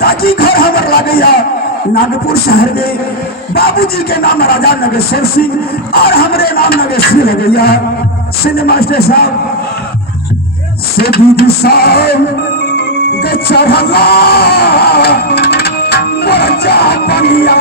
ताकि घर हमर लागैया नागपुर शहर में बाबूजी के नाम राजा नगेश्वर सिंह और हमरे नाम नगेश्वरी लगैया सिंह मास्टर साहब से दीदी साहब के चढ़ला मोरचा बनिया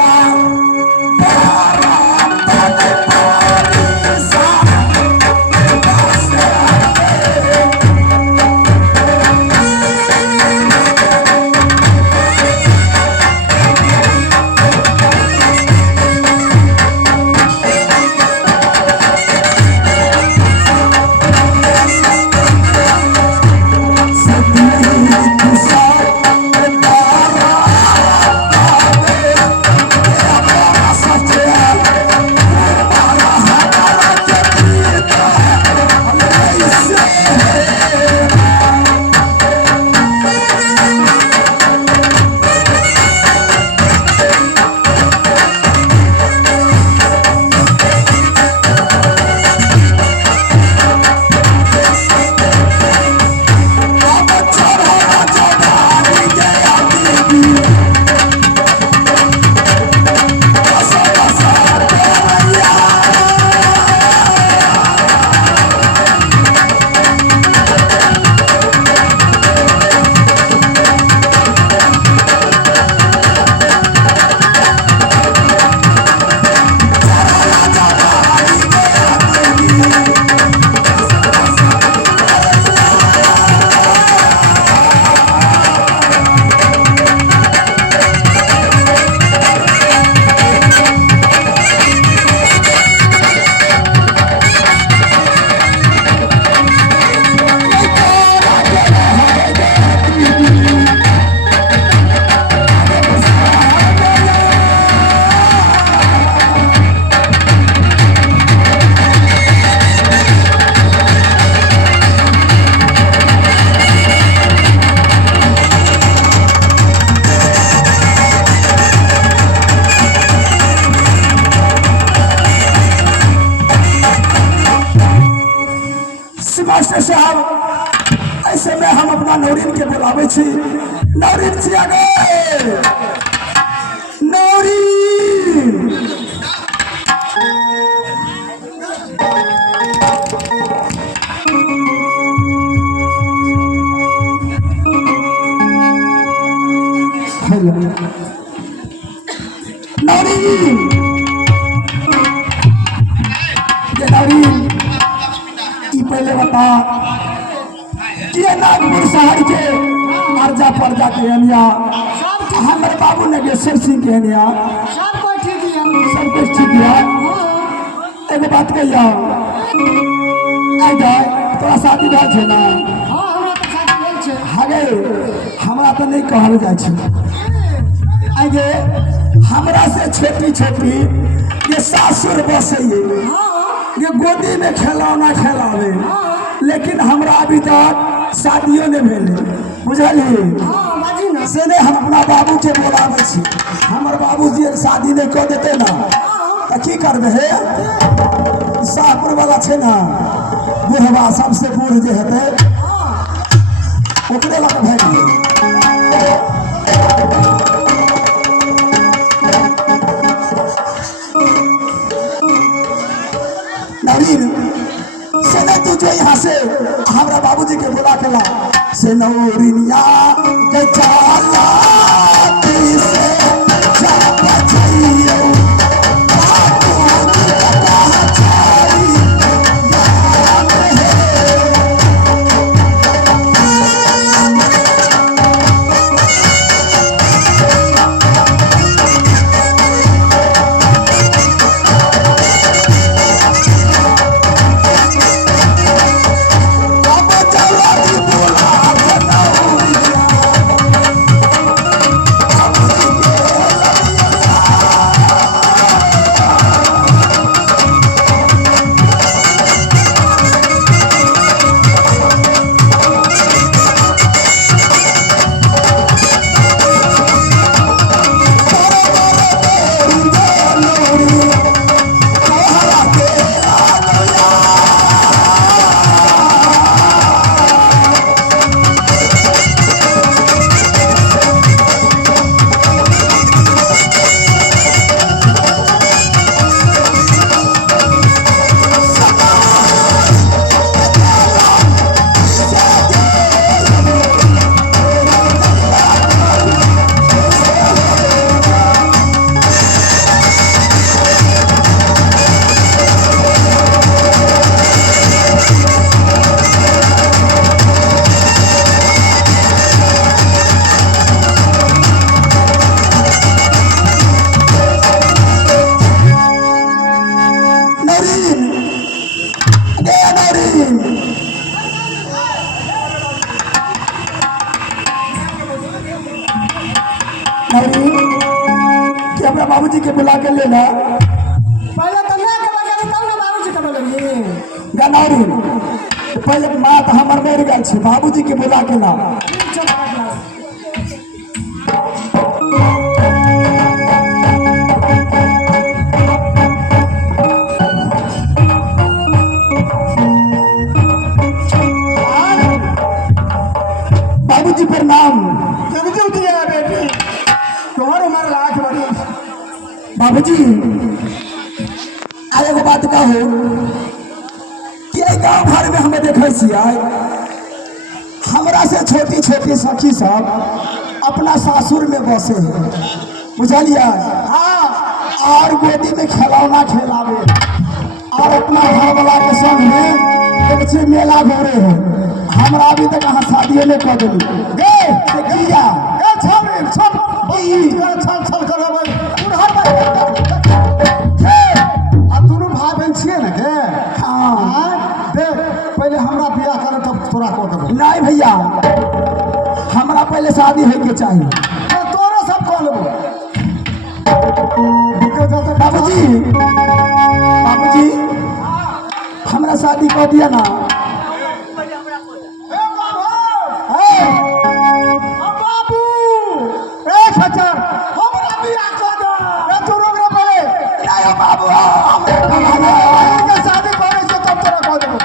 मास्टर साहब ऐसे में हम अपना नौरीन के बुलावे छी। नौरीन छी आगे नौरीन नौरीन ये नौरीन पहले बता कि नागपुर शहर के अर्जा पर्जा के अनिया हमारे बाबू नागेश्वर सिंह के ने सब कोई ठीक है सब कुछ ठीक है। एगो बात कहिया आई जाए तोरा शादी भए छै ना? हां हमरा तो शादी भेल छै। हगे हमरा तो नहीं कहल जाए छै। आई गे हमरा से छोटी छोटी ये सासुर बसे ये गोदी में खिलौना खिलावे, लेकिन हमरा अभी तक शादियों नहीं भेले बुझलिए। हां बाजी ना से नहीं हम अपना बाबू के बोलावे छी। हमर बाबूजी एक शादी नहीं कर देते ना तो की करबे हे? शाहपुर वाला छे ना बुढ़वा सबसे बूढ़ जे हेते ओकरे लग भेज नवीन से न तू जो यहाँ से हमारा बाबूजी के बुला के ला से नौरिनिया के जाला से जाता चाहिए बाबूजी का कहा चाहिए याद है। अब चला दी बोला नौरिनिया कि अपना बाबूजी के बुला के लेना पहले तो मैं के बजाने तब ना बाबूजी के बजाने गनौरी पहले माँ तो हमार मर गए छे बाबूजी के बुला के ला। बाबूजी प्रणाम। बेटी तुम्हारे उम्र लाख बड़ी बाबूजी आए एगो बात कहू कि गाँव भर में हमें देखे छियै हमरा से छोटी छोटी सखी सब अपना सासुर में बसे है बुझलिए। हाँ और गोदी में खिलौना खिलावे और अपना घर वाला के संग में एक चीज मेला घरे है। हमरा अभी तक अहाँ शादियों नहीं कर दिली गे किया ए छाबरी सब छल छल करबै उधर अब दोनों भाई बहन छिए ना के हाँ देख पहले हमरा बियाह करे तब तोरा को देबो नहीं भैया हमरा पहले शादी होय के चाहिए। तो तोरा सब कह लेबो बाबूजी बाबूजी हमरा शादी कर दिया ना। बाबू ए सचर हमरा बियाह कर दे ए तू रोक रे पहले नहीं बाबू के शादी करे से तब तोरा कह देबो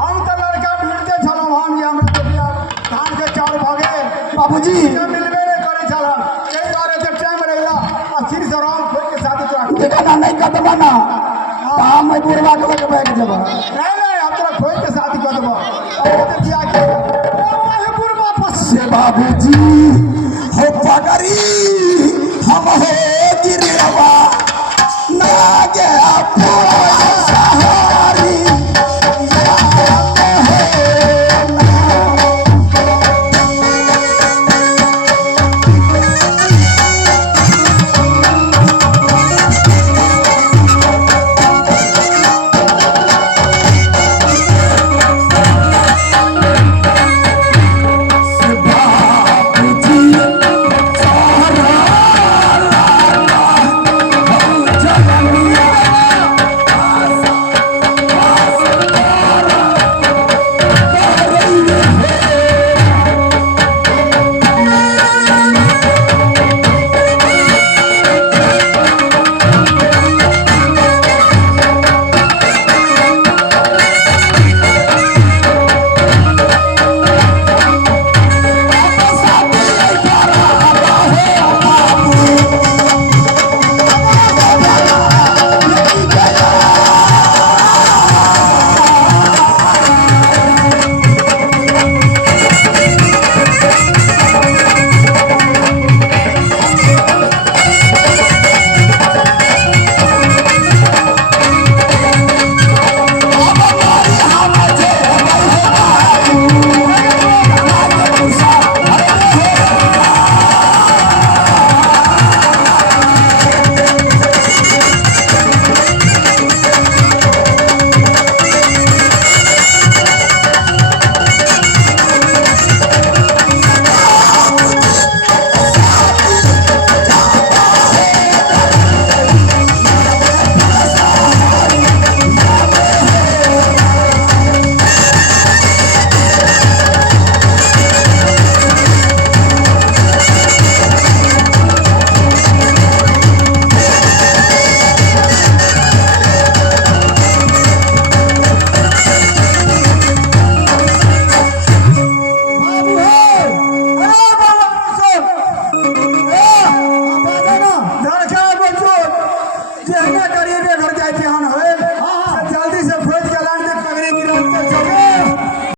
हम तो लड़का ढूंढते चलो हम ये हमरा के बियाह धान के चाउर भगे बाबूजी मिलबे नहीं करे चलो कई बार जब टाइम रहेला अस्थिर से राम खोल के शादी तोरा देखा ना नहीं कर देबा ना काम में बुढ़वा के लगे बैठ जब नहीं हम तोरा खोल के शादी कर देबो बियाह के वापस से बाबूजी